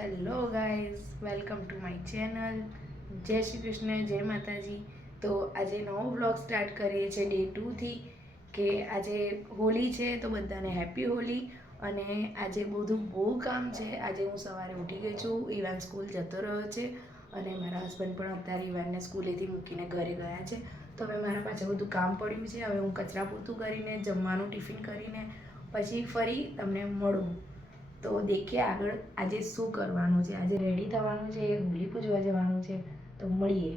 Hello guys, welcome to my channel. જય શ્રી કૃષ્ણ, જય માતાજી. તો આજે નવો વ્લોગ સ્ટાર્ટ કરીએ છીએ ડે 2થી કે આજે હોળી છે તો બધાને હેપી હોળી. અને આજે બધું બહુ કામ છે. આજે હું સવારે ઉઠી ગઈ છું, ઇવાન સ્કૂલ જતો રહ્યો છે અને મારા હસબન્ડ પણ અત્યારે ઇવાનને સ્કૂલેથી મૂકીને ઘરે ગયા છે. તો હવે મારા પાછળ બધું કામ પડ્યું છે. હવે હું કચરા પોતું કરીને જમવાનું ટિફિન કરીને પછી ફરી તમને મળું. તો દેખીએ આગળ આજે શું કરવાનું છે. આજે રેડી થવાનું છે, હોળી પૂજવા જવાનું છે. તો મળીએ.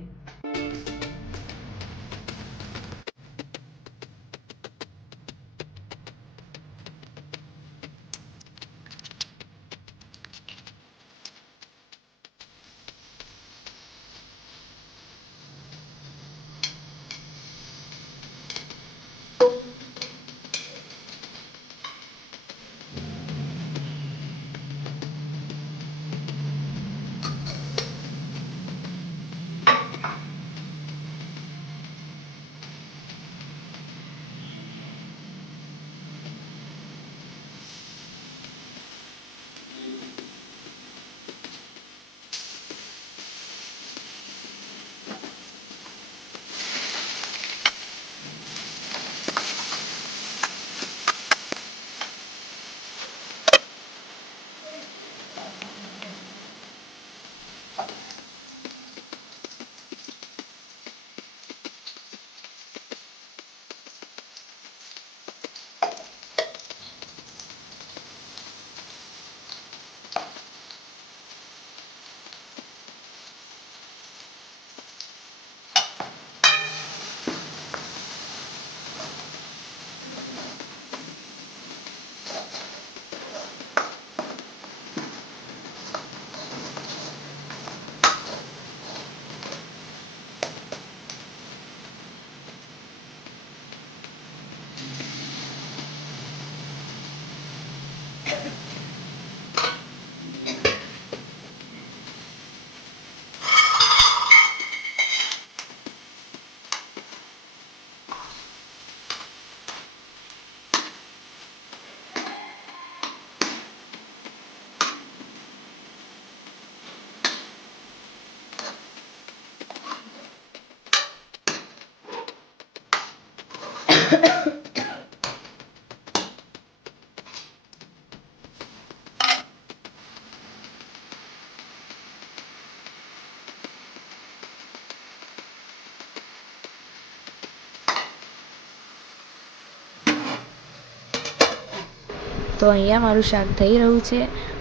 તો અહીંયા મારું શાક થઈ રહ્યું છે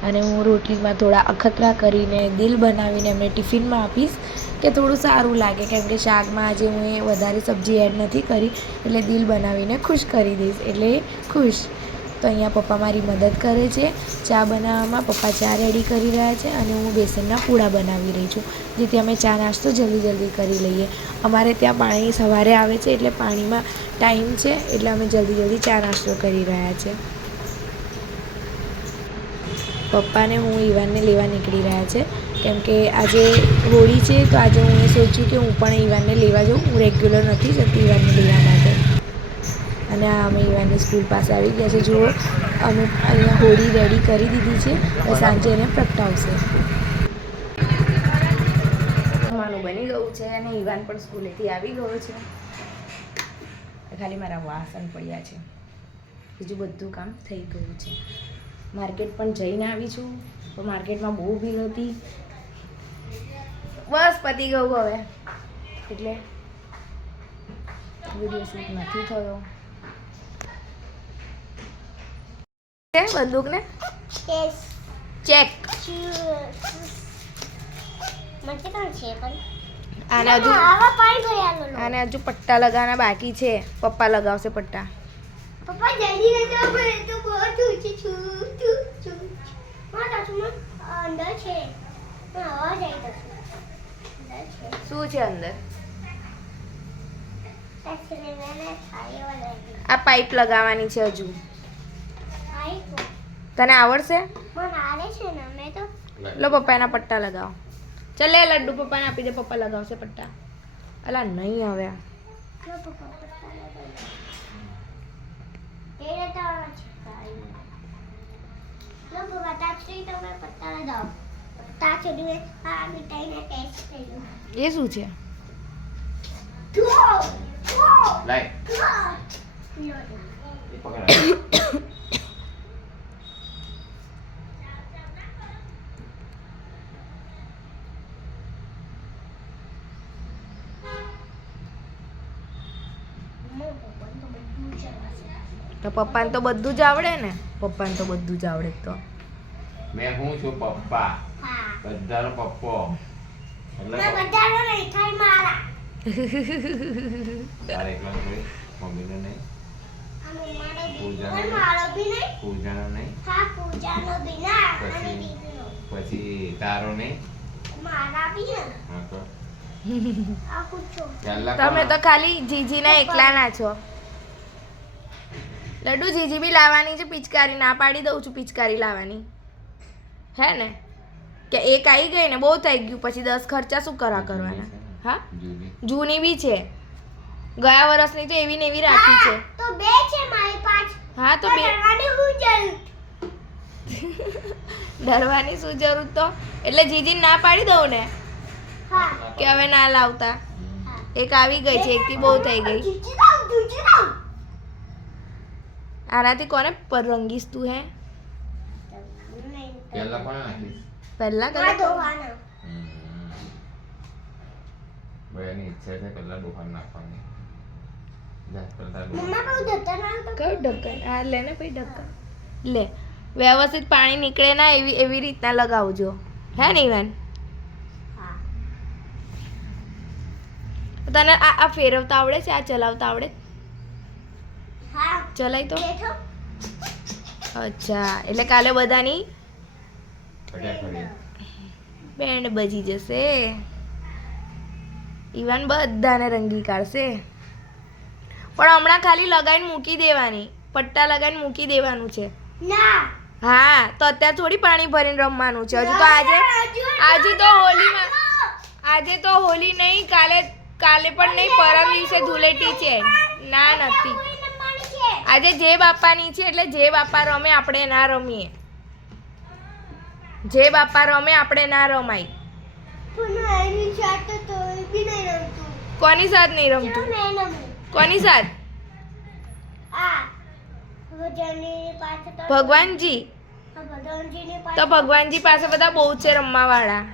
અને હું રોટલીમાં થોડા અખતરા કરીને દિલ બનાવીને એમને ટિફિનમાં આપીશ કે થોડું સારું લાગે, કેમ કે શાકમાં આજે હું વધારે સબ્જી એડ નથી કરી એટલે દિલ બનાવીને ખુશ કરી દઈશ એટલે ખુશ. તો અહીંયા પપ્પા મારી મદદ કરે છે ચા બનાવવામાં. પપ્પા ચા રેડી કરી રહ્યા છે અને હું બેસનના પૂડા બનાવી રહી છું, જેથી અમે ચા નાસ્તો જલ્દી કરી લઈએ. અમારે ત્યાં પાણી સવારે આવે છે એટલે પાણીમાં ટાઈમ છે એટલે અમે જલ્દી ચા નાસ્તો કરી રહ્યા છીએ. પપ્પાને હું ઇવાનને લેવા નીકળી રહ્યા છે, કેમ કે આજે હોળી છે તો આજે હું સોચ્યું કે હું પણ ઇવાનને લેવા જાઉં. હું રેગ્યુલર નથી જતી ઇવાનને લેવા માટે. અને અમે ઇવાનની સ્કૂલ પાસે આવી ગયા છે. જુઓ, અમે અહીંયા હોળી રેડી કરી દીધી છે, સાંજે એને પ્રગટાવશે. જમવાનું બની ગયું છે અને ઇવાન પણ સ્કૂલેથી આવી ગયો છે. ખાલી મારા વાસણ પડ્યા છે, બીજું બધું કામ થઈ ગયું છે. માર્કેટ પણ જઈને આવી છું, તો માર્કેટમાં બહુ ભીડ હતી. બસ પતી ગયું હવે, એટલે વિડીયો શૂટ નથી થયો. બંદૂક ને ચેક આને હજુ પટ્ટા લગાવવાના બાકી છે. પપ્પા લગાવશે પટ્ટા. પપ્પા જલ્દી શું છે અંદર? આ પાઇપ લગાવવાની છે હજુ. તને આવડશે? લો પપ્પા એના પટ્ટા લગાવો. ચાલ લે લડ્ડુ પપ્પાને આપી દે, પપ્પા લગાવશે પટ્ટા. અલા નહીં હવે એ શું છે? લાય એ પકડ તો પપ્પાને તો બધું જ આવડે ને. પપ્પાને તો બધું જ આવડે તો. મેં હું છું પપ્પા, બધાનો પપ્પો. એટલે તારે એકલા નહીં, મમ્મીનો નહીં, પૂજાનો નહીં, પછી તારો નહીં. હા તો તમે તો ખાલી જીજીના એકલાના છો. લડ્ડુ જીજી બી લાવવાની છે પિચકારી. ના પાડી દઉં છું પિચકારી લાવવાની. હે ને કે એક આવી ગઈ ને બહુ થઈ ગયું, પછી 10 ખર્ચા શું કરવાના? હા જૂની બી છે, ગયા વર્ષની તો એવી ને એવી રાખી છે. હા તો બે ડરવાની શું જરૂર? તો એટલે જીજી ના પાડી દઉં ને કે હવે ના લાવતા. એક આવી ગઈ છે, એકથી બહુ થઈ ગઈ. આનાથી કોને પર રંગીશ તું? હે પહેલા કોને નાખીશ? પહેલા કલર ભાઈની ઈચ્છા છે પહેલા ડોહાન નાખવાની. કયું ઢક્કન? આ લે ને પછી ઢક્કન લે. વ્યવસ્થિત પાણી નીકળે ના એવી રીતના લગાવજો. હે ને ઈવાન? તને આ ફેરવતા આવડે છે? આ ચલાવતા આવડે? ચલાય તો. અચ્છા, એટલે કાલે બધાની બેન્ડ બજી જશે. ઈવાન બધાને રંગી કાઢશે. પણ હમણાં ખાલી લગાઈને મૂકી દેવાની, પટ્ટા લગાઈને મૂકી દેવાનું છે. હા તો અત્યારે થોડી પાણી ભરીને રમવાનું છે. હજુ તો આજે તો હોલીમાં, આજે તો હોલી નહીં, કાલે પણ નહીં, પરમ દિવસે ધૂળેટી છે. ના નથી, આજે જે બાપાની છે એટલે જે બાપા રમે આપણે ના રમીએ. જે બાપા રમે આપણે ના રમાય. કોની સાથ નહીં રમતું? કોની સાથ? ભગવાનજી. તો ભગવાનજી પાસે બધા બહુ છે રમવા વાળા.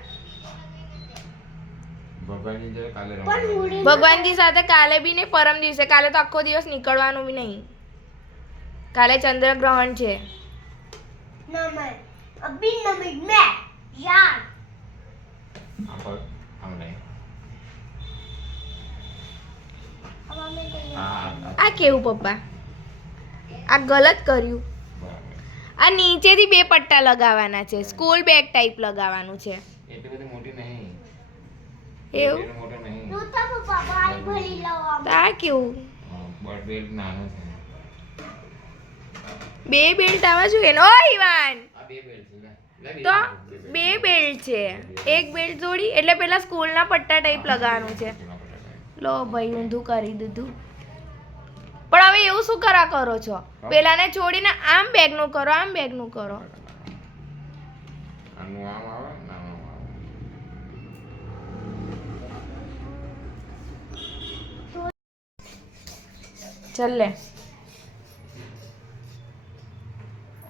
ભગવાનજી સાથે કાલે બી નહીં, પરમ દિવસે. કાલે તો આખો દિવસ નીકળવાનું બી નહીં. કાલે ચંદ્રગ્રહણ છે. આ કેવું પપ્પા? આ ગલત કર્યું. આ નીચેથી 2 પટ્ટા લગાવવાના છે. સ્કૂલ બેગ ટાઈપ લગાવવાનું છે. એટલી બધી મોટી નહીં. એવું? મોટો નહીં. આ કેવું? બેલ્ટ નાનો છે. 2 બેલ્ટ આવવા જોઈએ ને. ઓ ઈવાન, આ 2 બેલ્ટ છે. તો 2 બેલ્ટ છે. એક બેલ્ટ જોડી એટલે પેલા સ્કૂલના પટ્ટા ટાઈપ લગાવવાનું છે. લો ભાઈ, ઊંધું કરી દીધું. પણ હવે એવું શું કરો છો? પેલાને છોડીને આમ બેગનું કરો, આમ બેગનું કરો. આનું આમ આવે, નાનું આવે. ચાલ લે.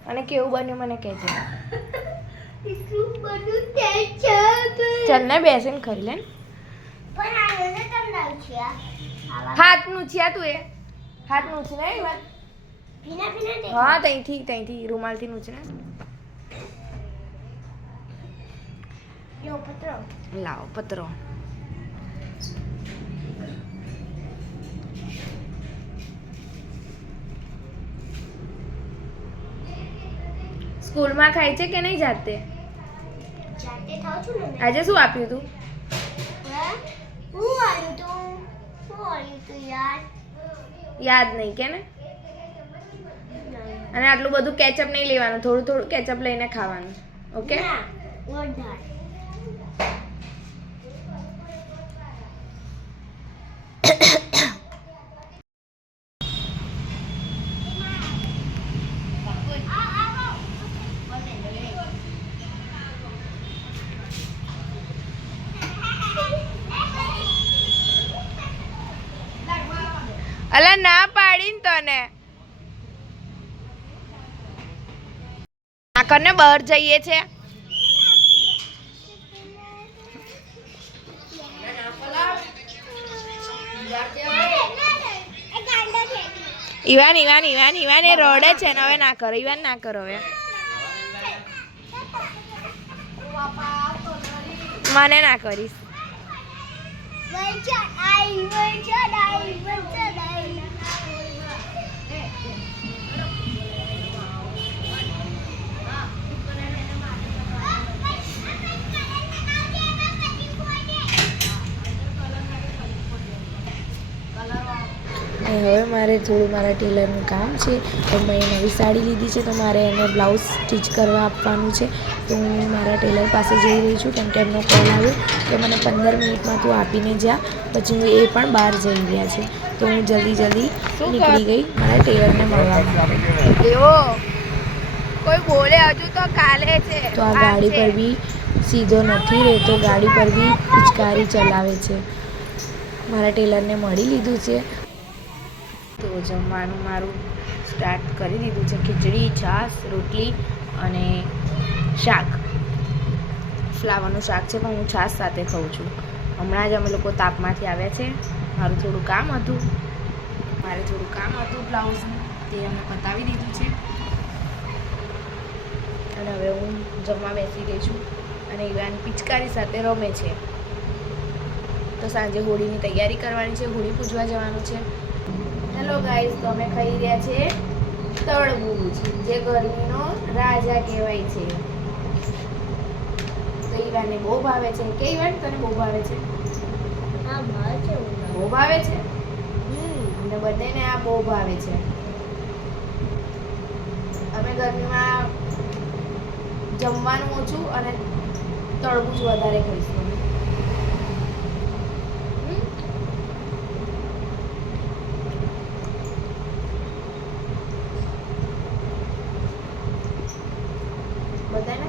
અને કેવું બન્યું મને કહેજે. ચાલ ને બેસીને ખાઈ લે. હાથ નુચ્યા તું? એ હાથ નુચ ને ઈવાન. હા તઈથી રૂમાલથી નુચ ને. લાવો પતરો. સ્કૂલમાં ખાય છે કે નહીં જાતે? આજે શું આપ્યું તું? યાદ નહીં કે ને? અને આટલું બધું કેચઅપ નહીં લેવાનું, થોડું થોડું કેચઅપ લઈને ખાવાનું. ઓકે? અલા ના પાડીને તને આકરને બહાર જઈએ છે. ઈવાન ઈવાન ઈવાન ઈવાન એ રડે છે ને હવે ના કરો ઈવાન ના કરો હવે મને ના કરીશ. હવે મારે થોડું મારા ટેલરનું કામ છે તો મેં નવી સાડી લીધી છે તો મારે એને બ્લાઉઝ સ્ટીચ કરવા આપવાનું છે તો હું મારા ટેલર પાસે જઈ રહી છું કેમ કે એમનો કોલ આવ્યો કે મને 15 મિનિટમાં તું આપીને જા પછી હું એ પણ બહાર જઈ રહ્યા છે તો હું જલ્દી નીકળી ગઈ મારા ટેલરને મળવા માટે. એવો કોઈ બોલે હજુ તો કાલે છે તો આ ગાડી પર બી સીધો નથી રહેતો ગાડી પર બી પિચકારી ચલાવે છે. મારા ટેલરને મળી લીધું છે તો જમવાનું મારું સ્ટાર્ટ કરી દીધું છે. ખીચડી છાશ રોટલી અને શાક ફ્લાવરનું શાક છે પણ હું છાશ સાથે ખાઉં છું. હમણાં જ અમે લોકો તાપમાંથી આવ્યા છે. મારે થોડું કામ હતું બ્લાઉઝનું તે અમે પતાવી દીધું છે અને હવે હું જમવા બેસી ગઈ છું અને ઈવાન પિચકારી સાથે રમે છે. તો સાંજે હોળીની તૈયારી કરવાની છે હોળી પૂજવા જવાનું છે. હેલો ગાઈસ તો અમે ખાઈ રહ્યા છે તરબૂચ જે ગરમીનો રાજા કહેવાય છે. તો ઈવાનને બહુ ભાવે છે કે ઈવાન તને બહુ ભાવે છે? હા ભાવે છે બહુ ભાવે છે અને બંનેને આ બહુ ભાવે છે. અમે ગરમીમાં જમવાનું ઓછું અને તરબૂચ વધારે ખાઈશું. बताए ना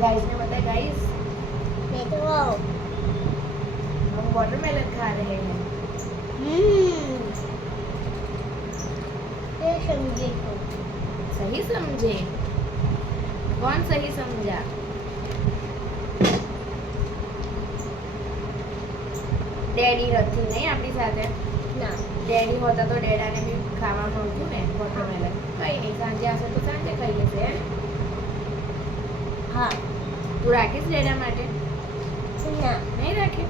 गाइस ने बताया गाइस देखो हम वाटरमेलन खा रहे हैं. समझे सही समझे कौन सही समझा? ડેડી નથી નહીં આપણી સાથે ના ડેડી હોતા તો ડેડાને બી ખાવા મળતું ને વોટરમેલન. કઈ નહીં સાંજે આવશે તો સાંજે ખાઈ લેશે. હા તું રાખીશ ડેડા માટે? ના નહીં રાખે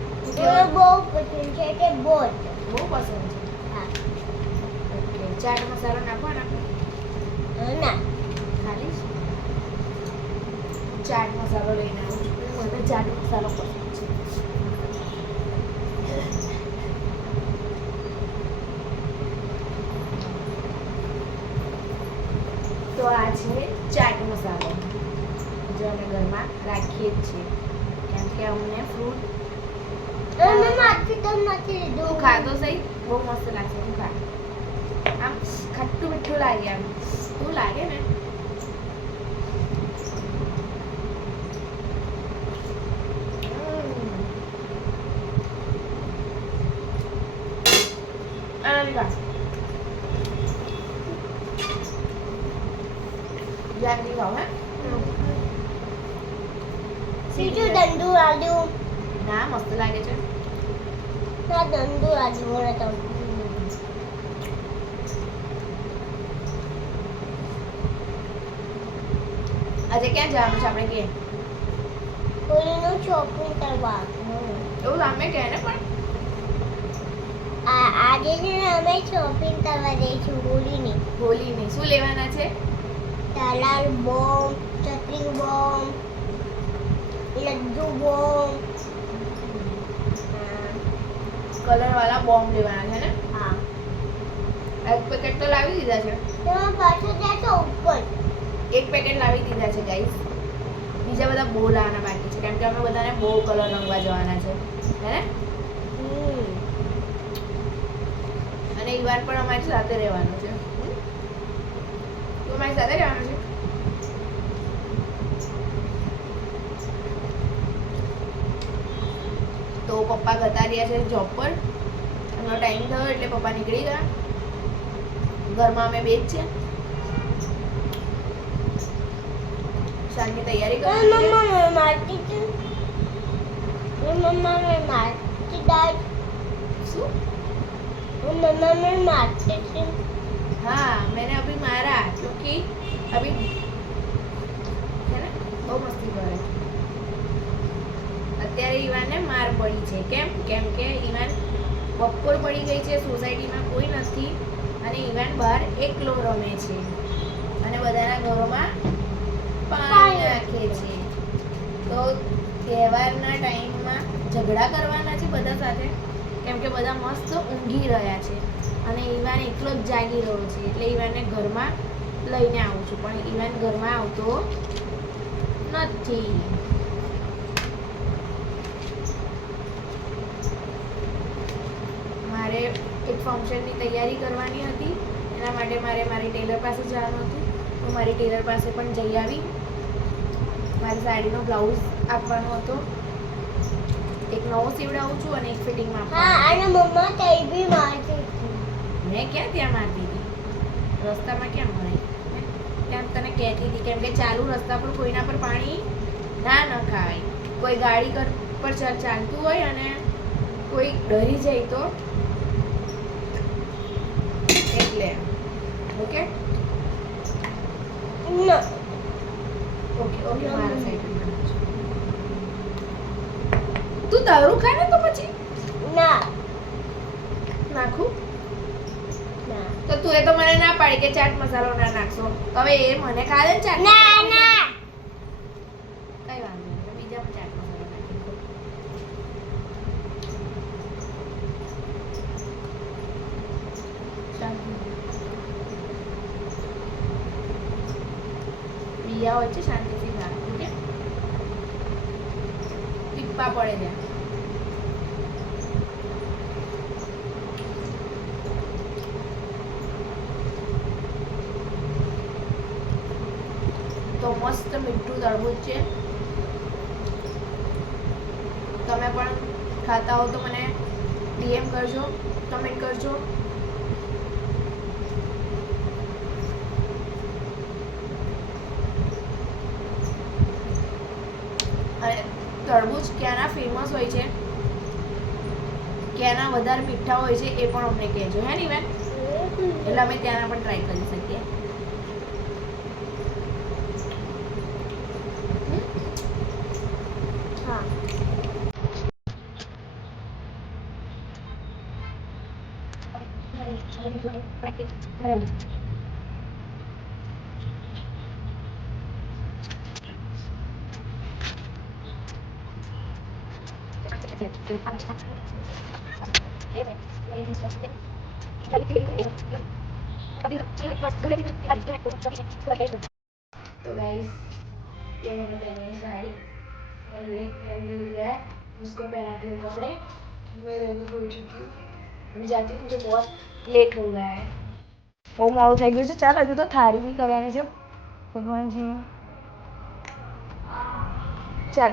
બહુ પસંદ છે કે બહુ પસંદ છે. હા ઓકે ચાટ મસાલો નાખવાનો આપણે ના ખાલી ચાટ મસાલો લઈને આવું છું. મને ચાટ મસાલો પસંદ છે. તો આ છે ચાટ મસાલો જે અમે ઘરમાં રાખીએ જ છીએ કેમ કે અમને ફ્રૂટ તું ખાધો સહી બહુ મસ્ત લાગશે. તું ખા આમ ખટ્ટું મીઠું લાગે આમ તું લાગે ને જાગરી ખાવ હે સીધું દંડુ આલુ ના મસ્ત લાગે છે. ના દંડુ આલુ મને તો આજે ક્યાં જવાનું છે આપણે કે હોળીનું શોપિંગ કરવા એવું સામે કહે ને પણ આજે છે ને અમે શોપિંગ કરવા જઈશું હોળીની શું લેવાના છે? તલાલ બોમ્બ ચટણી બોમ્બ લડ્ડુ બોમ્બ કલર વાળા બોમ્બ લેવાના છે ને. હા એક પેકેટ તો લાવી દીધા છે. તમારા પાસે જતો ઉપર એક પેકેટ લાવી દીધા છે ગાઈસ. બીજા બધા બહુ લાવવાના બાકી છે કેમ કે અમે બધાને બહુ કલર રંગવા જવાના છે હે ને. અને ઈવાન પણ અમારી સાથે રહેવાનો છે. તું અમારી સાથે રહેવાનો છે? તો પપ્પા જતા રહ્યા છે જોબ પર એમનો ટાઈમ થયો એટલે પપ્પા નીકળી ગયા. ઘરમાં અમે બે જ છે. સાંજની તૈયારી કરી મમ્મા મેં મારતી હતી. મમ્મા મેં મારતી દાદ. શું? मम्मा मैं मारती थी. हाँ मैंने अभी मारा क्योंकि अभी है ना બહુ મસ્તી કરે. અત્યારે ઈવાનને માર પડી છે. કેમ કે ઈવાન બપોર પડી ગઈ છે, સોસાયટીમાં કોઈ નથી અને ઈવાન બહાર એકલો રમે છે અને બધાના ઘરોમાં પાણી નાખે છે. તો તહેવારના ટાઈમમાં ઝઘડા કરવાના છે બધા સાથે, કેમ કે બધા મસ્ત ઊંઘી રહ્યા છે અને ઈવાન એકલો જ જાગી રહ્યો છે. એટલે ઈવાનને ઘરમાં લઈને આવું છું, પણ ઈવાન ઘરમાં આવતો નથી. મારે એક ફંક્શનની તૈયારી કરવાની હતી, એના માટે મારે મારી ટેલર પાસે જવાનું હતું. હું મારી ટેલર પાસે પણ જઈ આવી. મારી સાડીનો બ્લાઉઝ આપવાનો હતો. એક નવો સીવડાવું છું અને એક ફિટિંગમાં हाँ અને મમ્મા કઈ भी મારતી હતી. મેં ક્યાં ત્યાં મારતી હતી? રસ્તામાં ક્યાં મળે? ત્યાં તને કહેતી હતી, કેમ કે ચાલુ રસ્તા પર કોઈના પર પાણી ના નખાય. કોઈ ગાડી પર ચાલતું હોય અને કોઈ ડરી જાય તો એટલે ઓકે No. ઓકે મારા સાઈડ તું તારું ખા ને તો પછી ના નાખું. ના તો તું એ તો મને ના પાડી કે ચાટ મસાલો ના નાખશો. હવે એ મને ખા દે ને ચાટ ના મસાલો. ના કઈ વાંધો નહીં, તો બીજા પણ ચાટ મસાલો નાખી દો. શાંતિ. બીજા હોય છે શાંતિથી નાખ, ઓકે? ટીપ્પા પડે ત્યાં. તો મસ્ત મીઠું તરબૂચ છે. તમે પણ ખાતા હો તો મને ડીએમ કરજો, કમેન્ટ કરજો. અને તરબૂચ ક્યાંના ફેમસ હોય છે, ક્યાંના વધારે મીઠા હોય છે એ પણ અમને કહેજો, હે ને બેન? એટલે અમે ત્યાંના પણ ટ્રાય કરી શકીએ. હા तो गाइस ये मैंने पहनी है साड़ी और एक फ्रेंड मिल गया है, उसको पहना के कपड़े मैं रेडी हो चुकी हूँ. मैं जाती हूँ, मुझे बहुत लेट हो गया है. બહુ મોડું થઈ ગયું છે. ચાલ હજુ તો થાળી બી કરવાની છે ભગવાનજી. ચાલ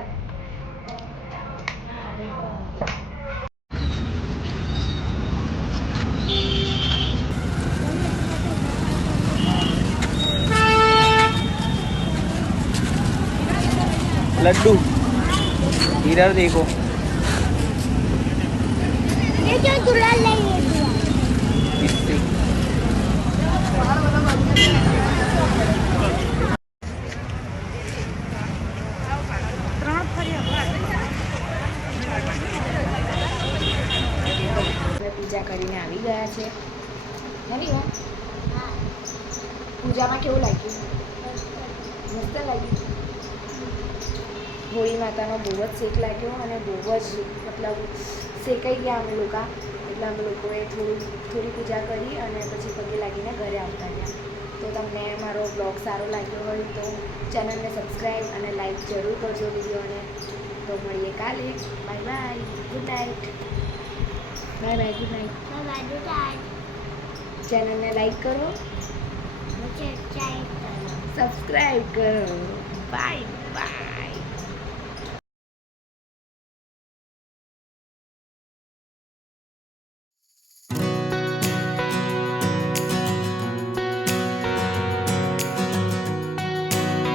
लड्डू इधर देखो. ये जो दुल्हन ले लिया इससे પૂજા કરીને આવી ગયા છે. નહીં વાત પૂજામાં કેવું લાગ્યું? મસ્ત લાગ્યું. હોળી માતાનો બહુ જ શેક લાગ્યો અને બહુ જ મતલબ શેકાઈ ગયા અમે લોકો. એટલે અમે લોકોએ થોડી પૂજા કરી અને પછી પગે લાગીને ઘરે આવતા રહ્યા. તો તમને મારો બ્લોગ સારો લાગ્યો હોય તો ચેનલને સબસ્ક્રાઈબ અને લાઈક જરૂર કરજો વિડીયોને. તો મળીએ કાલે. Bye bye, good night. Bye bye, good night. बाबू दाद ચેનલને લાઈક કરો, मुझे चाय સબસ્ક્રાઈબ કરો. બાય.